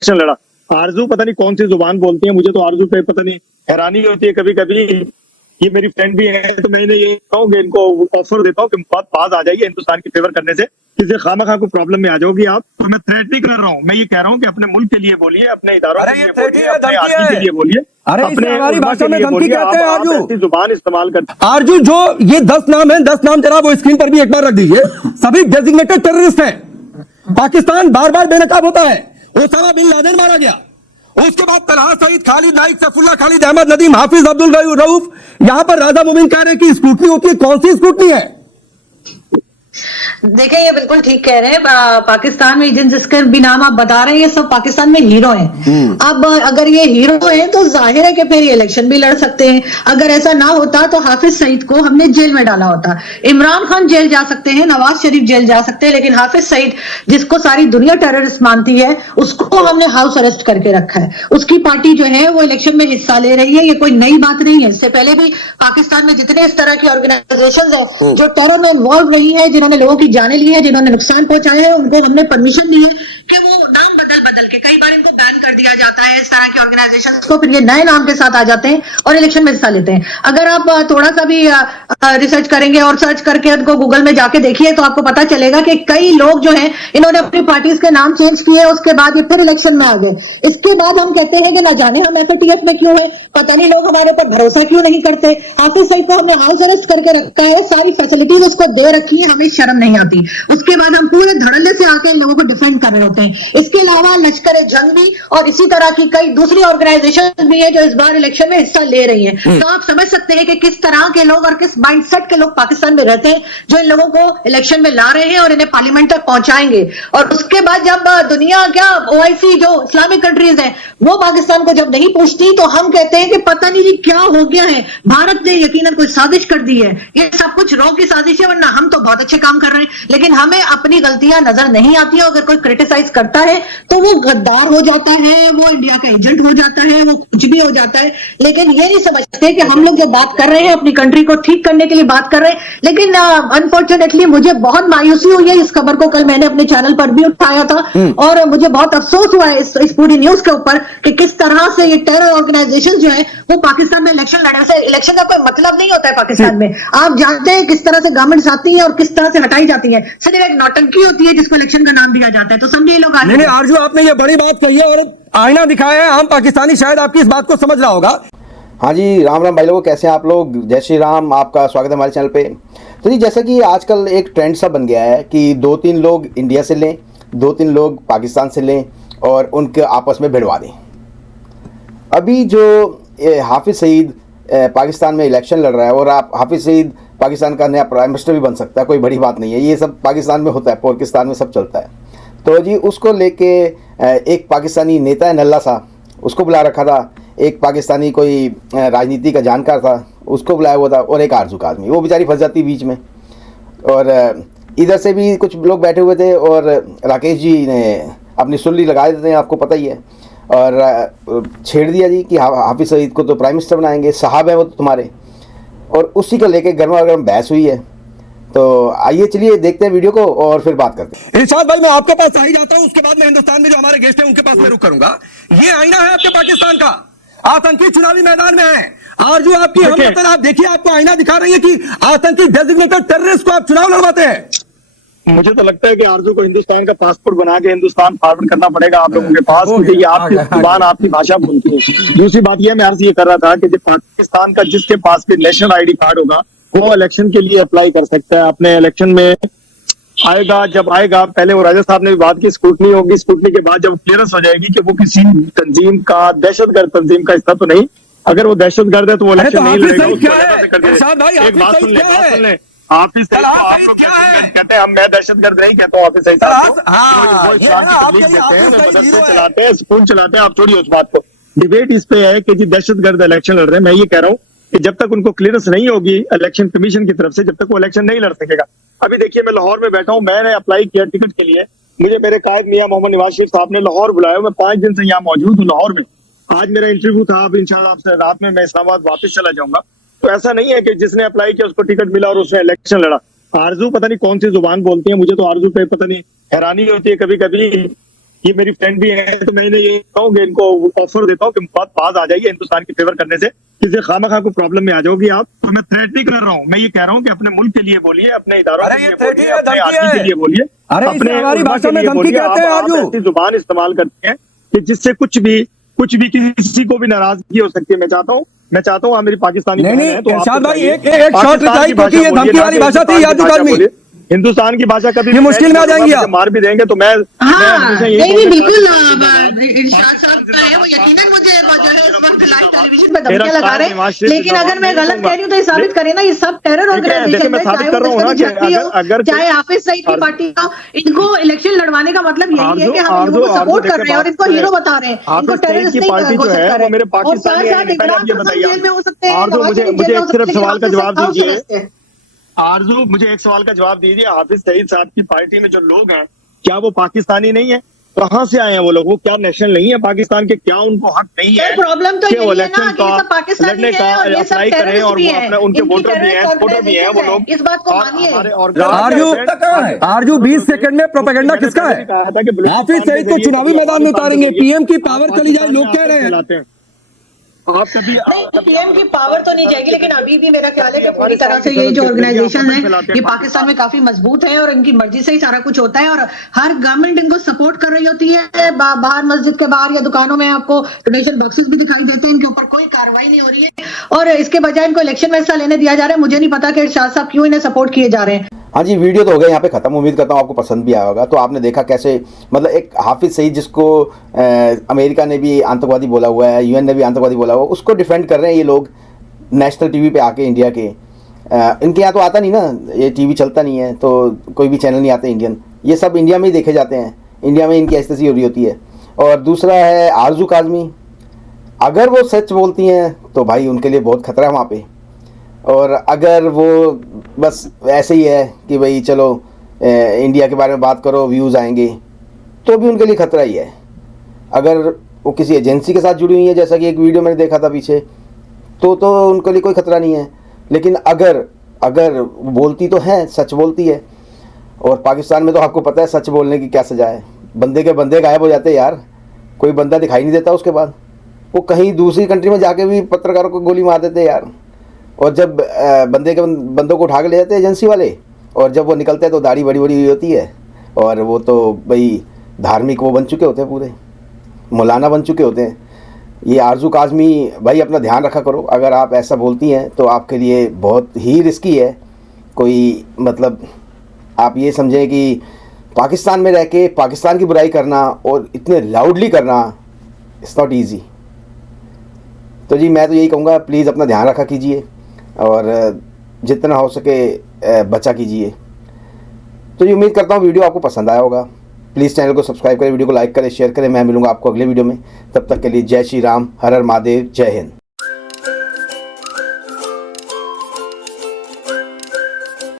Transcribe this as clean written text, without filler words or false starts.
Election लड़ा। आरजू पता नहीं कौन सी जुबान बोलती है, मुझे तो आरजू पे पता नहीं हैरानी होती है कभी कभी। ये मेरी फ्रेंड भी है, तो मैंने ये कहूँ कि इनको ऑफर देता हूँ कि बहुत पास आ जाइए हिंदुस्तान की फेवर करने से, किसी खामखा को प्रॉब्लम में आ जाओगी आप। तो मैं थ्रेट नहीं कर रहा हूँ, मैं ये कह रहा हूँ कि अपने मुल्क के लिए बोलिए, अपने इदारों के लिए बोलिए, अपने आदमी के लिए बोलिए, अपने हमारी भाषा में धमकी कहते हैं। आरजू ऐसी जुबान इस्तेमाल करते हैं। आरजू जो ये 10 नाम है, 10 नाम जरा वो स्क्रीन पर भी एक बार रख दीजिए। सभी डेजिग्नेटेड टेररिस्ट हैं। पाकिस्तान बार बार बेनकाब होता है। ओसामा बिन लादेन मारा गया, उसके बाद तलहा सईद, खालिद नाइक, सैफुल्लाह खालिद, अहमद नदीम, हाफिज अब्दुल रऊफ। यहां पर राजा मुबीन कह रहे हैं कि स्क्रूटनी होती है। कौन सी स्क्रूटनी है? देखिए, ये बिल्कुल ठीक कह रहे हैं। पाकिस्तान में जिसके भी नाम आप बता रहे हैं, ये सब पाकिस्तान में हीरो हैं। अब अगर ये हीरो हैं तो जाहिर है कि फिर ये इलेक्शन भी लड़ सकते हैं। अगर ऐसा ना होता तो हाफिज सईद को हमने जेल में डाला होता। इमरान खान जेल जा सकते हैं, नवाज शरीफ जेल जा सकते हैं, लेकिन हाफिज सईद, जिसको सारी दुनिया टेररिस्ट मानती है, उसको हमने हाउस अरेस्ट करके रखा है। उसकी पार्टी जो है वो इलेक्शन में हिस्सा ले रही है। ये कोई नई बात नहीं है। इससे पहले भी पाकिस्तान में जितने इस तरह की ऑर्गेनाइजेशन है जो टेरर में इन्वॉल्व रही है, जिन्होंने लोगों की जाने ली है, जिन्होंने नुकसान पहुंचाया है, उनको हमने परमिशन दी है कि वो नाम बदल बदल के, कई बार इनको बैन कर दिया जाता है इस तरह की ऑर्गेनाइजेशन को, फिर ये नए नाम के साथ आ जाते हैं और इलेक्शन में हिस्सा लेते हैं। अगर आप थोड़ा सा भी रिसर्च करेंगे और सर्च करके उनको गूगल में जाके देखिए तो आपको पता चलेगा कि कई लोग जो हैं इन्होंने अपनी पार्टीज के नाम चेंज किए, उसके बाद ये फिर इलेक्शन में आ गए। इसके बाद हम कहते हैं कि ना जाने हम एफएटीएफ में क्यों है, पता नहीं लोग हमारे ऊपर भरोसा क्यों नहीं करते। हाफिज सईद को हमने हाउस अरेस्ट करके रखा है, सारी फैसिलिटीज उसको दे रखी है, हमें शर्म नहीं आती। उसके बाद हम पूरे धड़ल्ले से आके इन लोगों को डिफेंड कर रहे होते हैं। इसके अलावा लश्कर जंग भी और इसी तरह की कई दूसरी ऑर्गेनाइजेशन भी है जो इस बार इलेक्शन में हिस्सा ले रही है। तो आप समझ सकते हैं कि किस तरह के लोग और किस माइंडसेट के लोग पाकिस्तान में रहते हैं जो इन लोगों को इलेक्शन में ला रहे हैं और इन्हें पार्लियामेंट तक पहुंचाएंगे। और उसके बाद जब दुनिया क्या ओआईसी जो इस्लामिक कंट्रीज है वो पाकिस्तान को जब नहीं पूछती तो हम कहते हैं कि पता नहीं जी क्या हो गया है, भारत ने यकीनन कोई साजिश कर दी है, ये सब कुछ रॉ की साजिश है, वरना हम तो बहुत अच्छे काम कर रहे हैं। लेकिन हमें अपनी गलतियां नजर नहीं आती है। अगर कोई क्रिटिसाइज करता है तो वो गद्दार हो जाता है, वो इंडिया का एजेंट हो जाता है, वो कुछ भी हो जाता है। लेकिन ये नहीं समझते कि हम लोग ये बात कर रहे हैं, अपनी कंट्री को ठीक करने के लिए बात कर रहे हैं। लेकिन अनफॉर्चुनेटली मुझे बहुत मायूसी हुई है इस खबर को, कल मैंने अपने चैनल पर भी उठाया था और मुझे बहुत अफसोस हुआ है इस पूरी न्यूज के ऊपर कि किस तरह से ये टेरर ऑर्गेनाइजेशन जो है वो पाकिस्तान में इलेक्शन लड़ने से, इलेक्शन का कोई मतलब नहीं होता है पाकिस्तान में। आप जानते हैं किस तरह से गवर्नमेंट्स आती है और किस तरह से हटाई जाती है। सिर्फ एक नौटंकी होती है जिसको इलेक्शन का नाम दिया जाता है। तो समझिए लोग आगे। आरजू आपने ये बड़ी बात कही है और आईना दिखाया है। आम पाकिस्तानी शायद आपकी इस बात को समझ रहा होगा। हाँ जी, राम राम भाई लोगों, कैसे हैं आप लोग? जय श्री राम, आपका स्वागत है हमारे चैनल पे। तो जी, जैसा कि आजकल एक ट्रेंड सा बन गया है कि 2-3 लोग इंडिया से लें, 2-3 लोग पाकिस्तान से लें और उनके आपस में भिड़वा दें। अभी जो हाफिज सईद पाकिस्तान में इलेक्शन लड़ रहा है और आप हाफिज सईद पाकिस्तान का नया प्राइम मिनिस्टर भी बन सकता है, कोई बड़ी बात नहीं है। ये सब पाकिस्तान में होता है, पाकिस्तान में सब चलता है। तो जी, उसको लेके एक पाकिस्तानी नेता है नल्ला सा, उसको बुला रखा था। एक पाकिस्तानी कोई राजनीति का जानकार था, उसको बुलाया हुआ था, और एक आरजू का आदमी, वो बेचारी फंस जाती बीच में। और इधर से भी कुछ लोग बैठे हुए थे और राकेश जी ने अपनी सुल्ली लगा देते हैं, आपको पता ही है, और छेड़ दिया जी कि हाफिज सईद को तो प्राइम मिनिस्टर बनाएंगे, साहब है वो तो तुम्हारे। और उसी को लेके गर्मा गर्म बहस हुई है। तो आइए चलिए देखते हैं वीडियो को और फिर बात करते हैं। इरशाद भाई, मैं आपके पास आ ही जाता हूं, उसके बाद मैं हिंदुस्तान में जो हमारे गेस्ट हैं उनके पास मैं रुक करूंगा। ये आईना है आपके पाकिस्तान का, आतंकी चुनावी मैदान में है। आरजू आपकी हमत, आप देखिए, आपको आईना दिखा रही है कि आतंकी डेजिग्नेटेड टेररिस्ट को आप चुनाव लड़वाते हैं। मुझे तो लगता है कि आरजू को हिंदुस्तान का पासपोर्ट बना के हिंदुस्तान फॉरवर्ड करना पड़ेगा आप लोगों के पास, क्योंकि ये आपकी जुबान, आपकी भाषा बोलती है। दूसरी बात यह, मैं अर्ज ये कर रहा था कि पाकिस्तान का जिसके पास भी नेशनल आईडी कार्ड होगा वो इलेक्शन के लिए अप्लाई कर सकता है। अपने इलेक्शन में आएगा, जब आएगा, पहले वो राजा साहब ने भी बात की, स्क्रूटनी होगी, स्क्रूटनी के बाद जब क्लियरेंस हो जाएगी कि वो किसी तंजीम का, दहशतगर्द तंजीम का हिस्सा तो नहीं, अगर वो दहशतगर्द है तो वो इलेक्शन नहीं लड़ेगा। एक बात सुन ले, हाफिज सईद कहते हैं, मैं दहशतगर्द नहीं कहता हूँ हाफिज सईद साहब को, वो इस्लाम की तबलीग देते हैं, वो मदरसे चलाते हैं, स्कूल चलाते हैं। आप छोड़िए उस बात को, डिबेट इस पे है कि जी दहशतगर्द इलेक्शन लड़ रहे हैं। मैं ये कह रहा हूँ कि जब तक उनको क्लियरेंस नहीं होगी इलेक्शन कमीशन की तरफ से, जब तक वो इलेक्शन नहीं लड़ सकेगा। अभी देखिए, मैं लाहौर में बैठा हूँ, मैंने अप्लाई किया टिकट के लिए, मुझे मेरे कायद मियां मोहम्मद नवाज शरीफ साहब ने लाहौर बुलाया। मैं 5 दिन से यहाँ मौजूद हूँ लाहौर में। आज मेरा इंटरव्यू था, अब इंशाल्लाह आपसे रात में मैं इस्लामाबाद वापस चला जाऊंगा। तो ऐसा नहीं है कि जिसने अप्लाई किया उसको टिकट मिला और उसने इलेक्शन लड़ा। आरजू पता नहीं कौन सी जुबान बोलती है, मुझे तो आरजू पे पता नहीं हैरानी होती है कभी कभी। ये मेरी फ्रेंड भी है, तो मैं इन्हें ये कहता हूँ कि इनको ऑफर देता हूँ कि बात आ जाइए हिंदुस्तान की फेवर करने से, किसी खामखा को प्रॉब्लम में आ जाओगी आप। तो मैं थ्रेट नहीं कर रहा हूँ, मैं ये कह रहा हूँ कि अपने मुल्क के लिए बोलिए, अपने इदारों अरे के ये लिए threat ही बोलिए, है, अपने धमकी आदमी है। के लिए बोलिए, अरे इसे अपने हमारी उलमा भाषा के में लिए धमकी बोलिए। कहते हैं आप आरजू। ऐसी जुबान इस्तेमाल करते हैं कि जिससे कुछ भी किसी को भी नाराजगी हो सकती है। मैं चाहता हूँ आप मेरी पाकिस्तानी नहीं, बहन नहीं, है तो आप इरशाद तो भाई, चाहिए, एक शॉर्ट पाकिस्तान रिप्लाई, की क्योंकि भाषा ये बोलिए, धमकी ना वाली कि भाषा थी हिंदुस्तान की याजू भाषा काजमी। बोलिए। हिंदुस्तान की भाषा कभी ये भी मुश्किल में आ मैं जाएंगी मुझे आप। मार भी देंगे तो मैं हाँ हमेशा यही नहीं नहीं कहूंगा, बिल्कुल इरशाद साहब का है, वो यकीनन मुझे जो है इस वक्त लाइव टेलीविजन पे धमकियां लगा रहे हैं, लेकिन अगर मैं गलत कह रही हूँ तो ये साबित करें ना, ये सब टेरर ठीक है, देखिए ऑर्गेनाइजेशन मैं है, साबित चाहे वो कर रहा हूँ ना लश्कर कि जख्मी हो, अगर चाहे हाफिज सईद की पार्टी हो। इनको इलेक्शन लड़वाने का मतलब यही है कि हम इन लोगों को सपोर्ट कर रहे हैं और इनको हीरो बता रहे हैं, इनको हाफिज सईद टेररिस्ट की नहीं पार्टी जो घोषित है कर वो रहे मेरे हैं। और पाकिस्तानी साथ है, साथ पहले आप इमरान ये खान बताइए। जेल में हो सकते हैं, आरजू नवाज शरीफ जेल मुझे में हो एक सकते हैं, सिर्फ लेकिन सवाल का हाफिज जवाब सईद हाउस दीजिए। अरेस्ट है। आरजू मुझे एक सवाल का जवाब दीजिए, हाफिज सईद साहब की पार्टी में जो लोग हैं क्या वो पाकिस्तानी नहीं है? कहाँ से आए हैं वो लोग? वो क्या नेशनल नहीं है पाकिस्तान के? क्या उनको हक नहीं है सर प्रॉब्लम तो कि वो यही है ना इलेक्शन कि का ये सब पाकिस्तानी लड़ने का है और ये सब अप्लाई करें टेररिस्ट और भी वो हैं, अपने उनके इनकी वोटर भी हैं, टेररिस्ट सपोर्टर भी हैं वो ऑर्गेनाइजेशन लोग। है, इस बात को और मानिए। हमारे आरजू 20 सेकंड में प्रोपेगेंडा किसका है? हाफिज सईद को चुनावी मैदान में उतारेंगे, पीएम की पावर चली जाए, लोग कह रहे हैं। आप कभी नहीं पीएम की पावर तो नहीं जाएगी, लेकिन अभी भी मेरा ख्याल है कि पूरी तरह से ये जो ऑर्गेनाइजेशन है ये पाकिस्तान में काफी मजबूत है और इनकी मर्जी से ही सारा कुछ होता है और हर गवर्नमेंट इनको सपोर्ट कर रही होती है। बाहर मस्जिद के बाहर या दुकानों में आपको डोनेशन बॉक्सेस भी दिखाई देते हैं, इनके ऊपर कोई कार्रवाई नहीं हो रही है और इसके बजाय इनको इलेक्शन में हिस्सा लेने दिया जा रहा है। मुझे नहीं पता कि इरशाद साहब क्यों इन्हें सपोर्ट किए जा रहे हैं। हाँ जी, वीडियो तो हो गया यहाँ पे ख़त्म। उम्मीद करता हूँ आपको पसंद भी आया होगा। तो आपने देखा कैसे मतलब एक हाफिज सईद जिसको अमेरिका ने भी आतंकवादी बोला हुआ है, यूएन ने भी आतंकवादी बोला हुआ है, उसको डिफेंड कर रहे हैं ये लोग नेशनल टीवी पे आके इंडिया के। इनके यहाँ तो आता नहीं ना, ये टीवी चलता नहीं है तो कोई भी चैनल नहीं आते इंडियन, ये सब इंडिया में ही देखे जाते हैं, इंडिया में इनकी ऐसी हो रही होती है। और दूसरा है आरजू काजमी, अगर वो सच बोलती हैं तो भाई उनके लिए बहुत खतरा है वहाँ पे, और अगर वो बस ऐसे ही है कि भाई चलो इंडिया के बारे में बात करो व्यूज़ आएंगे, तो भी उनके लिए खतरा ही है। अगर वो किसी एजेंसी के साथ जुड़ी हुई है, जैसा कि एक वीडियो मैंने देखा था पीछे, तो उनके लिए कोई खतरा नहीं है। लेकिन अगर बोलती तो है, सच बोलती है, और पाकिस्तान में तो आपको पता है सच बोलने की क्या सज़ा है, बंदे के बंदे गायब हो जाते हैं यार, कोई बंदा दिखाई नहीं देता। उसके बाद वो कहीं दूसरी कंट्री में जाके भी पत्रकारों को गोली मार देते हैं यार। और जब बंदों को उठा के ले जाते हैं एजेंसी वाले, और जब वो निकलते हैं तो दाढ़ी बड़ी बड़ी हुई होती है, और वो तो भाई धार्मिक वो बन चुके होते हैं, पूरे मौलाना बन चुके होते हैं। ये आरजू काजमी भाई अपना ध्यान रखा करो, अगर आप ऐसा बोलती हैं तो आपके लिए बहुत ही रिस्की है। कोई मतलब आप ये समझें कि पाकिस्तान में रह के पाकिस्तान की बुराई करना और इतने लाउडली करना, इट्स नॉट ईजी। तो जी मैं तो यही कहूँगा, प्लीज़ अपना ध्यान रखा कीजिए और जितना हो सके बचा कीजिए। तो ये उम्मीद करता हूँ वीडियो आपको पसंद आया होगा। प्लीज़ चैनल को सब्सक्राइब करें, वीडियो को लाइक करें, शेयर करें। मैं मिलूँगा आपको अगले वीडियो में, तब तक के लिए जय श्री राम, हर हर महादेव, जय हिंद।